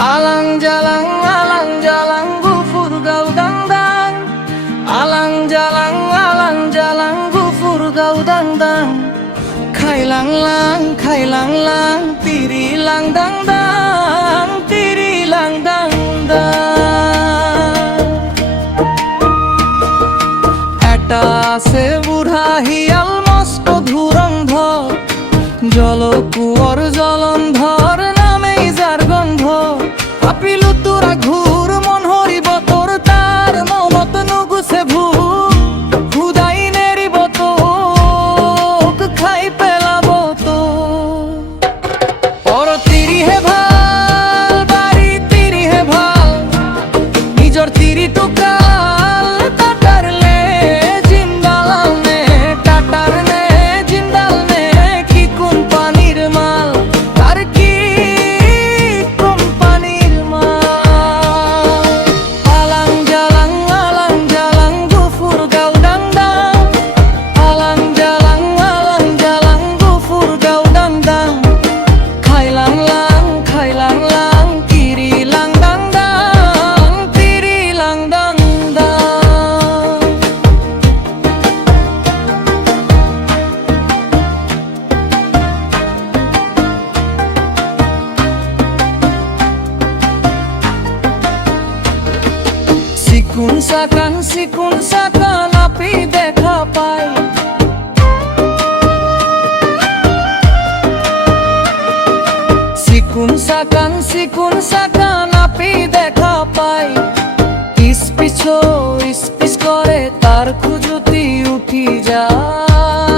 Alang jalang gufur gaudang dang. Alang jalang gufur gaudang dang. Khai lang lang, tiri lang dang dang, tiri lang dang dang. একটা আছে বুড়া হিয়াল মস্ত ধুরন্ধর, জলকুয়র জলন্ধর নামেই যার গন্ধ। আপিলু তোরা ঘুর মন হরিব তোর, তার মনত নুগুছে ভুল। খুদাই নেরিব তোক, খাই পেলাব তো। পর তিরি হে ভাল, বাড়ি তিরি হে ভাল, নিজর তিরি তো কাল। টাটার লে জিন্দাল নে, টাটার নে জিন্দাল নে, কি কোম্পানির মাল, তার কি কোম্পানির মাল। আলাং জালাং গুফুর গাউদাং দাং। আলাং জালাং গুফুর গাউদাং দাং। খাই lang lang, tiri lang dang dang, tiri lang dang dang. Sikun sakan api দেখা পাই। সিকুন সাকান আপি দেখা পাই। ইস্পিছ করে তার খুজুতি উঠি যায়।